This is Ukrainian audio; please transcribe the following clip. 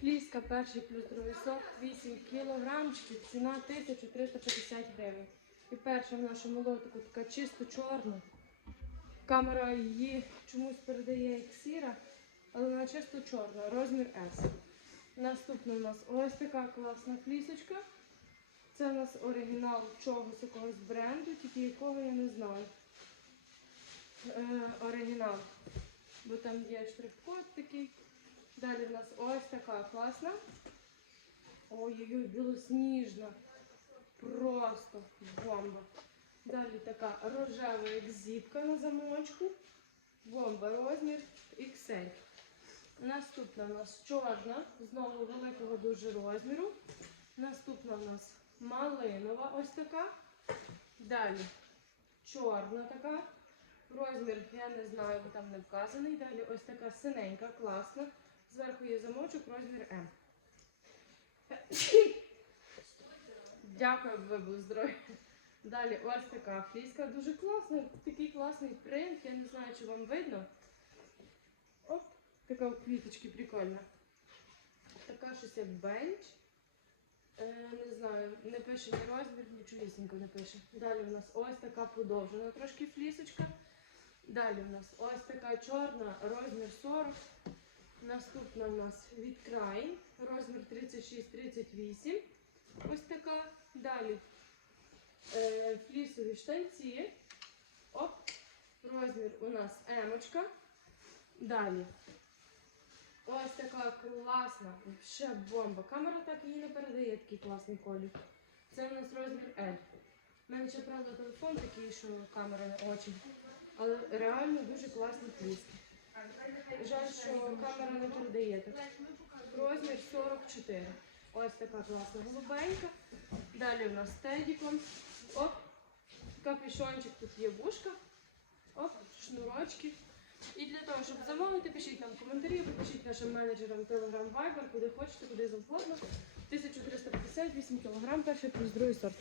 Фліска перший плюс другий сорт 8 кілограмчиків, ціна 1350 гривень. І перша в нашому лотику така чисто чорна. Камера її чомусь передає як сіра, але вона чисто чорна, розмір S. Наступна у нас ось така класна флісочка. Це у нас оригінал чогось якогось бренду, тільки якого я не знаю. Е, оригінал. Бо там є штрих-код такий. Далі в нас ось така класна. Ой-ой-ой, білосніжна. Просто бомба. Далі така рожева як зіпка на замочку. Бомба, розмір XL. Наступна у нас чорна, знову великого дуже розміру. Наступна у нас малинова ось така. Далі чорна така. Розмір, я не знаю, бо там не вказаний. Далі ось така синенька, класна. Зверху є замочок, розмір М. Дякую, ви були здорові. Далі ось така фліска, дуже класна, такий класний принт, я не знаю, чи вам видно. Оп, така в квіточки прикольна. Така щось як бенч. Е, не знаю, не пише ні розмір, нічогісінько не пише. Далі у нас ось така подовжена трошки флісочка. Далі у нас ось така чорна, розмір 40. Наступна у нас від край, розмір 36-38. Ось така. Далі е, флісові штанці. Оп. Розмір у нас емочка. Далі. Ось така класна, ще бомба. Камера так її не передає такий класний колір. Це у нас розмір L. У мене ще правда телефон такий, що камера не очень. Але реально дуже класні фліски. Жаль, що камера не передає так. Розмір 44. Ось така класна голубенька. Далі у нас тедіком. Оп. Капюшончик, тут є вушка. Оп, шнурочки. І для того, щоб замовити, пишіть нам коментарі, пишіть нашим менеджерам Telegram Viber, куди хочете, куди завгодно. 1358 кг, перший плюс другий сорт.